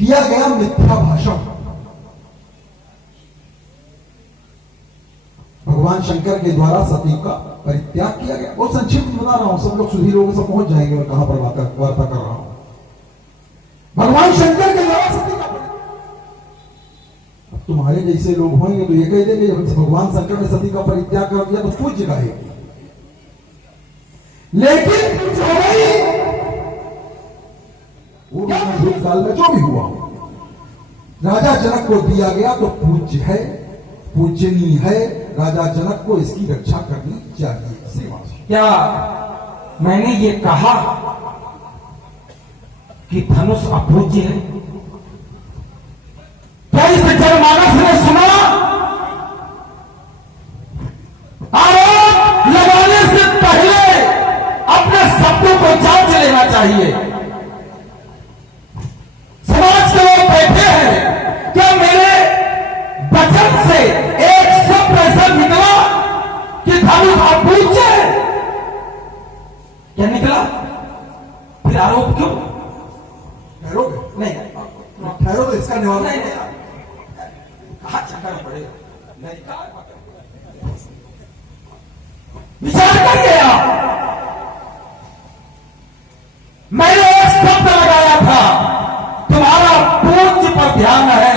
किया गया मिथ्या भाषण। भगवान शंकर के द्वारा सती का परित्याग किया गया। बहुत संक्षिप्त बता रहा हूं, सब लोग सुधी लोगों से पहुंच जाएंगे और कहां पर वार्ता कर रहा हूं। भगवान शंकर के द्वारा सती का परित्याग। अब तुम्हारे जैसे लोग होंगे तो ये कह देंगे भगवान शंकर ने सती का परित्याग कर दिया तो पूज्य गाएगी, लेकिन जो गई वो भूतकाल में जो भी हुआ राजा जनक को दिया गया तो पूज्य है, पूजनीय है। राजा जनक को इसकी रक्षा करनी चाहिए। क्या मैंने ये कहा कि धनुष अपूज्य है? क्या इस जनमानस ने सुना? आरोप लगाने से पहले अपने शब्दों को जांच लेना चाहिए। समाज के लोग बैठे हैं, क्या मेरे वचन से एक शब्द ऐसा निकला कि धनुष अपूज्य है? क्या निकला? फिर आरोप क्यों? ठहरोगे? नहीं ठहरो तो इसका निवारण नहीं कहा चक्कर पड़ेगा। नहीं कहा विचार करिए आप। मैंने एक शब्द लगाया था, तुम्हारा पूज्य पर ध्यान है,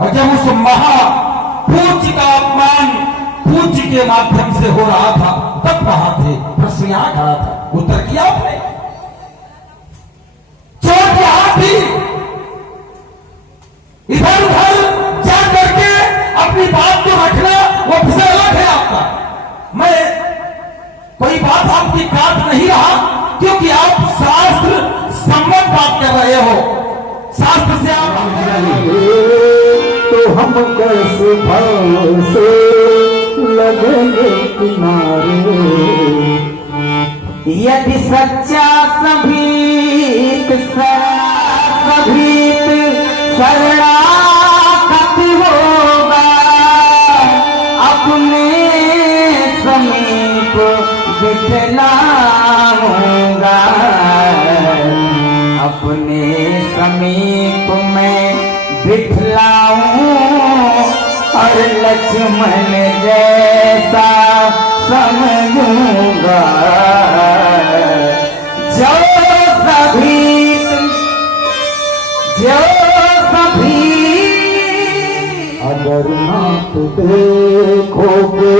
और जब उस महापूज्य का अपमान पूज्य के माध्यम से हो रहा था तब कहां थे? प्रश्न यहां खड़ा था, उत्तर किया आपने। चोट यहां थी, इधर उधर जा करके अपनी बात को रखना वो विषय अलग है आपका। मैं कोई बात आपकी काट नहीं रहा, क्योंकि आप शास्त्र सम्मत बात कर रहे हो। शास्त्र से आप तो हम कैसे भाव से लगेंगे किनारे। यदि सच्चा सभीत सभीत शरणागत होगा, अपने समीप बिठलाऊंगा, अपने समीप में बिठलाऊं, और लक्ष्मण जैसा समझूंगा। जो सभी अगर नाथ देखोगे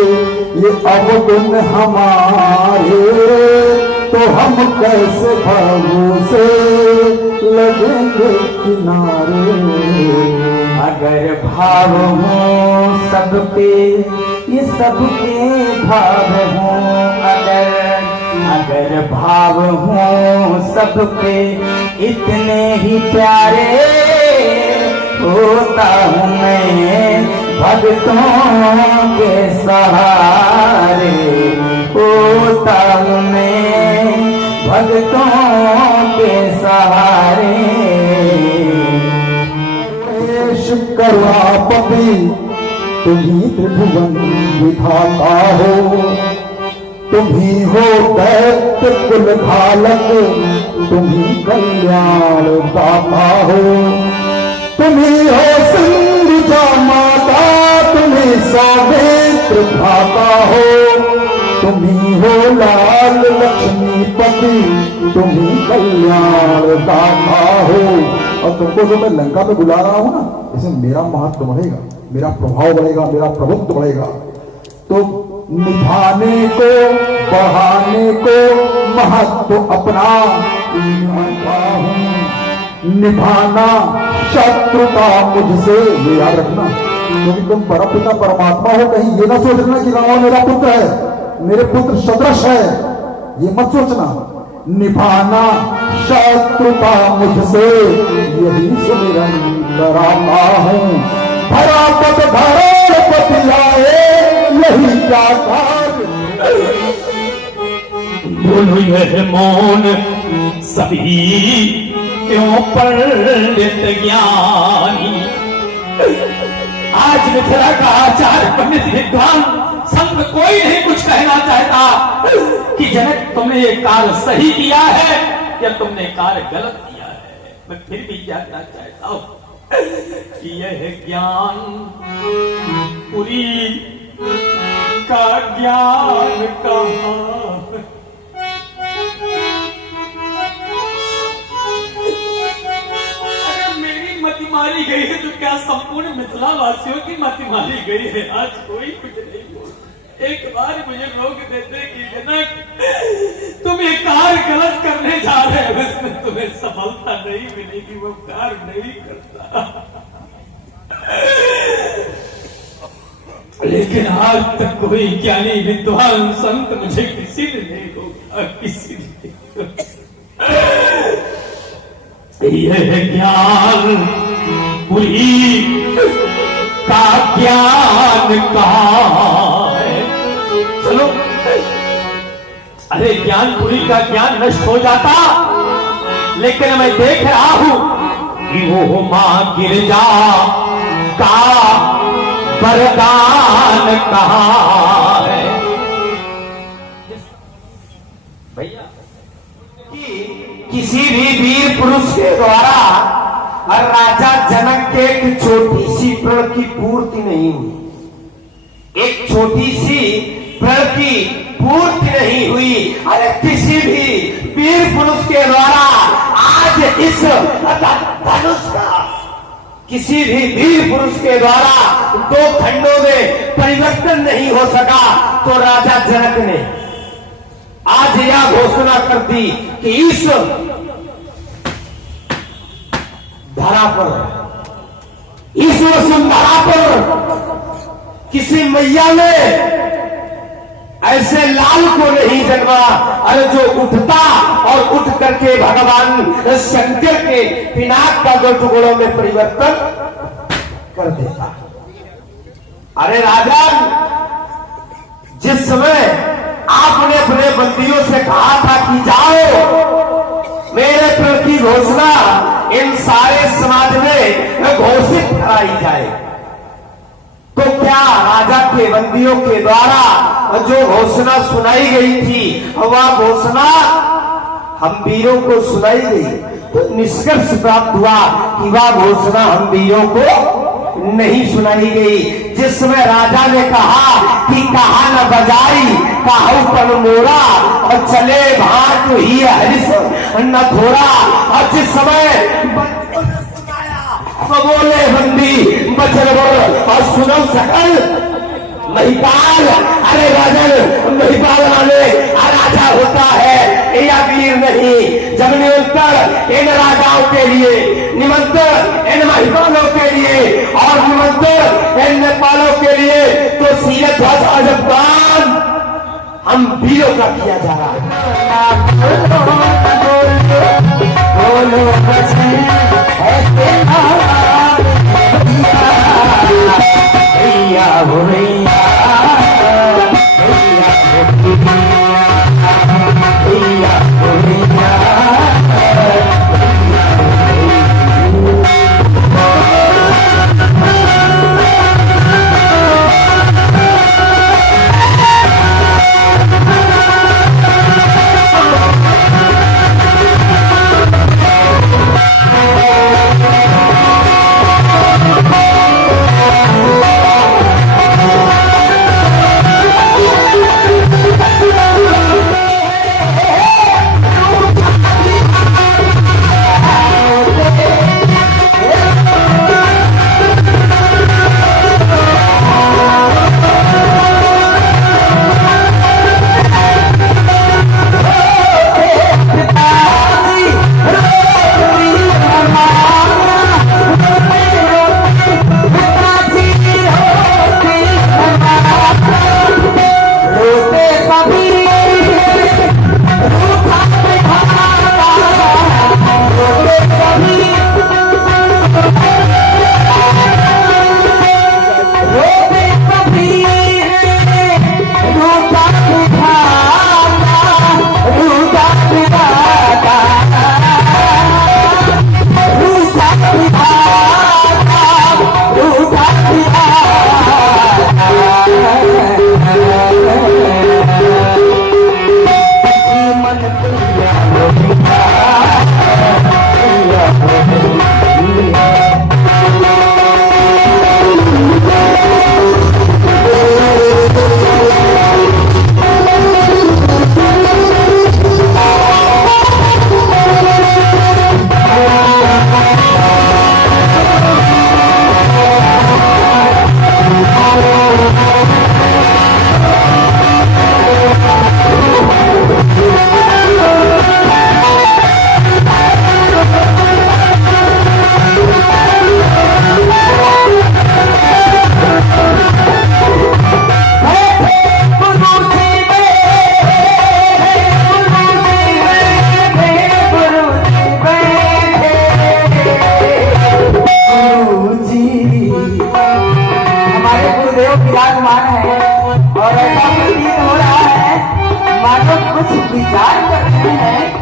ये अवगुण हमारे, तो हम कैसे भावों से लगेंगे किनारे। अगर भाव हो सब पे ये सबके भाव हो, अगर भाव हो सब पे इतने ही प्यारे, होता हूँ मैं भक्तों के सहारे, होता हूँ मैं भक्तों के सहारे। करुणापति तुम्ही त्रिभुवन विधाता हो, तुम्ही हो दैत्य कुल घालक, तुम्ही कल्याण दाता हो, तुम्ही हो सिंधुजा माता, तुम्ही सौमित्र भ्राता हो, तुम्ही हो लाल लक्ष्मीपति, तुम्ही कल्याण दाता हो। और तुमको जो मैं लंका में बुला रहा हूं ना, इसमें मेरा महत्व बढ़ेगा, मेरा प्रभाव बढ़ेगा, मेरा प्रभुत्व बढ़ेगा। तो निभाने को बढ़ाने को महत्व अपना हूं, निभाना शत्रुता मुझसे, ये याद रखना। क्योंकि तुम परमपिता परमात्मा हो, कहीं ये ना सोचना कि रावण मेरा पुत्र है, मेरे पुत्र सदृश है, ये मत सोचना। निभाना शत्रुता मुझसे, यही सुमिरन कराता हूं। धरापत धारण आए, यही क्या कार्य। बोलो यह मौन सभी क्यों पंडित ज्ञानी। आज मिथिला का आचार्य पंडित विद्वान संत कोई नहीं कुछ कहना चाहता कि जनक तुमने ये कार्य सही किया है या तुमने कार्य गलत किया है। मैं फिर भी जानना चाहता हूं कि यह ज्ञान पुरी का ज्ञान कहाँ है? अगर मेरी मति मारी गई है तो क्या संपूर्ण मिथिला वासियों की मति मारी गई है? आज कोई कुछ नहीं बोल। एक बार मुझे रोक देते कि जनक तुम ये कार्य गलत करने जा रहे हो, इसमें तुम्हें सफलता नहीं मिलेगी, वो कार्य नहीं करता। लेकिन आज तक कोई ज्ञानी विद्वान संत मुझे किसी ने नहीं रोका, किसी ने नहीं रोका। यह ज्ञान पुरी का ज्ञान कहाँ है? चलो, अरे ज्ञानपुरी का ज्ञान नष्ट हो जाता, लेकिन मैं देख रहा हूं कि वो मां गिरजा का वरदान कहाँ है? भैया, किसी भी वीर पुरुष के द्वारा राजा जनक के एक छोटी सी प्रण की पूर्ति नहीं हुई, एक छोटी सी प्रण की पूर्ति नहीं हुई। अरे किसी भी वीर पुरुष के द्वारा आज इस धनुष का किसी भी वीर पुरुष के द्वारा 2 खंडों में परिवर्तन नहीं हो सका, तो राजा जनक ने आज यह घोषणा कर दी कि इस धरा पर, इस वसुंधरा पर किसी मैया ने ऐसे लाल को नहीं जन्मा, अरे जो उठता और उठ करके भगवान शंकर के पिनाक का 2 टुकड़ों में परिवर्तन कर देता। अरे राजन, जिस समय आपने अपने बंदियों से कहा था कि जाओ मेरे प्रण की घोषणा इन सारे समाज में घोषित कराई जाए, तो क्या राजा के बंदियों के द्वारा जो घोषणा सुनाई गई थी वह घोषणा हम वीरों को सुनाई गई? तो निष्कर्ष प्राप्त हुआ कि वह घोषणा हम वीरों को नहीं सुनाई गई। जिस समय राजा ने कहा कि कहा न बजाई काहू पन मोरा और चले भाट ही हरिश न थोड़ा, और जिस समय बोले बंदी बचन बोल और सुनो सकल महिपाल। अरे राजन, महिपाल माने राजा होता है या वीर नहीं। जब निमंत्रण इन राजाओं के लिए, निमंत्रण इन महिपालों के लिए और निमंत्रण इन नेपालों के लिए, तो सीरत ध्वज अजबदान हम वीरों का किया जा रहा है। आज विचार कर रहे हैं